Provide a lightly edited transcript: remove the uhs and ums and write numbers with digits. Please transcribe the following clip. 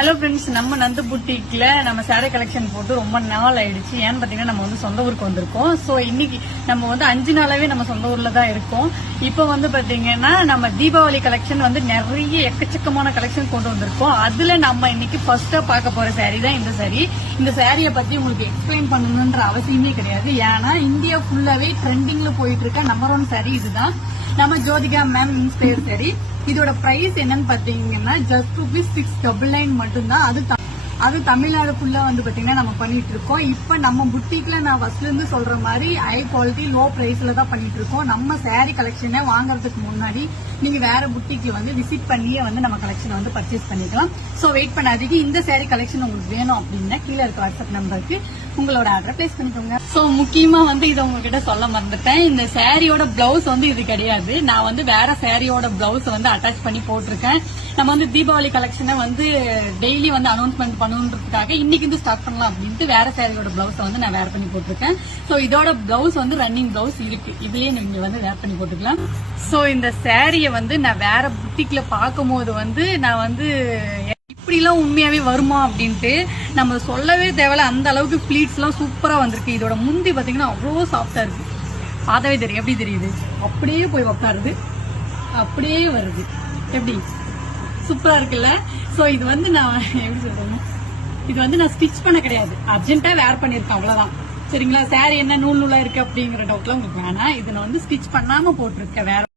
Hello friends, நம்ம நந்து புட்டிக்ல நம்ம sorry collection போட்டு ரொம்ப நாள் ஆயிடுச்சு. ஏன்னு பாத்தீங்கன்னா நம்ம சொந்த ஊருக்கு வந்திருக்கோம். சோ இன்னைக்கு நம்ம 5 நாளாவே நம்ம சொந்த ஊர்ல தான் இருக்கோம். இப்போ பாத்தீங்கன்னா நம்ம தீபாவளி கலெக்ஷன் நிறைய எக்கச்சக்கமான கலெக்ஷன் கொண்டு வந்திருக்கோம். அதுல நம்ம இன்னைக்கு ஃபர்ஸ்டா பார்க்க போற சாரி தான் இந்த சாரி. இந்த சாரியை பத்தி உங்களுக்கு எக்ஸ்பிளைன் பண்ணணும்ன்ற அவசியமே கிடையாது. ஏன்னா இந்தியா ஃபுல்லாவே ட்ரெண்டிங்ல போயிட்டு இருக்க நம்பர் 1 சாரி இதுதான். நம்ம ஜோதிகா மேம் இன்ஸ்பயர் சாரி. இதோட பிரைஸ் என்னன்னு பாத்தீங்கன்னா ஜஸ்ட் ₹699 மட்டும்தான். அது தமிழ்நாடு ஃபுல்லா பாத்தீங்கன்னா நம்ம பண்ணிட்டு இருக்கோம். இப்ப நம்ம புட்டிக்ல நான் ஃபர்ஸ்ட்ல இருந்து சொல்ற மாதிரி ஹை குவாலிட்டி லோ பிரைஸ்ல தான் பண்ணிட்டு இருக்கோம். நம்ம சாரி கலெக்ஷனை வாங்குறதுக்கு முன்னாடி நீங்க வேற புட்டிக்ல விசிட் பண்ணியே நம்ம கலெக்ஷன் பர்ச்சேஸ் பண்ணிக்கலாம். சோ வெயிட் பண்ணாதீங்க. இந்த சாரி கலெக்ஷன் உங்களுக்கு வேணும் அப்படின்னா கீழே இருக்க வாட்ஸ்அப் நம்பருக்கு உங்களோட ஆர்டர் பிளேஸ் பண்ணிக்கோங்க. சோ முக்கியமா இதை உங்ககிட்ட சொல்ல மறந்துட்டேன். இந்த சாரியோட பிளவுஸ் இது கிடையாது. நான் வேற சாரியோட பிளவுஸ் அட்டாச் பண்ணி போட்டிருக்கேன். நம்ம தீபாவளி கலெக்ஷனை டெய்லி அனௌன்ஸ்மெண்ட் பண்ணுன்றதுக்காக இன்னைக்கு ஸ்டார்ட் பண்ணலாம் அப்படின்ட்டு வேற சாரியோட பிளவுஸ் நான் வேர் பண்ணி போட்டிருக்கேன். சோ இதோட பிளவுஸ் ரன்னிங் பிளவுஸ் இருக்கு. இதுலயே நீங்க வேர் பண்ணி போட்டுக்கலாம். சோ இந்த சாரிய நான் வேற புட்டிக்ல பார்க்கும் போது நான் இப்படிலாம் உண்மையாவே வருமா அப்படின்ட்டு நம்ம சொல்லவே தேவையில்ல. அந்த அளவுக்கு பிளீட்ஸ் எல்லாம் சூப்பரா வந்திருக்கு. இதோட முந்தி பாத்தீங்கன்னா அவ்வளோ சாஃப்டா இருக்கு. பார்த்தாவே தெரியும். எப்படி தெரியுது? அப்படியே போய் உட்காருது, அப்படியே வருது. எப்படி சூப்பரா இருக்குல்ல? சோ இது நான் எப்படி சொல்றேன், இது நான் ஸ்டிச் பண்ண கிடையாது, அர்ஜென்ட்டா வேர் பண்ணிருக்கேன், அவ்வளவுதான். சரிங்களா? சாரி என்ன நூல் நூலா இருக்கு அப்படிங்கிற டவுட்லாம் உங்களுக்கு வேணாம். இது நான் ஸ்டிச் பண்ணாம போட்டிருக்கேன். வேற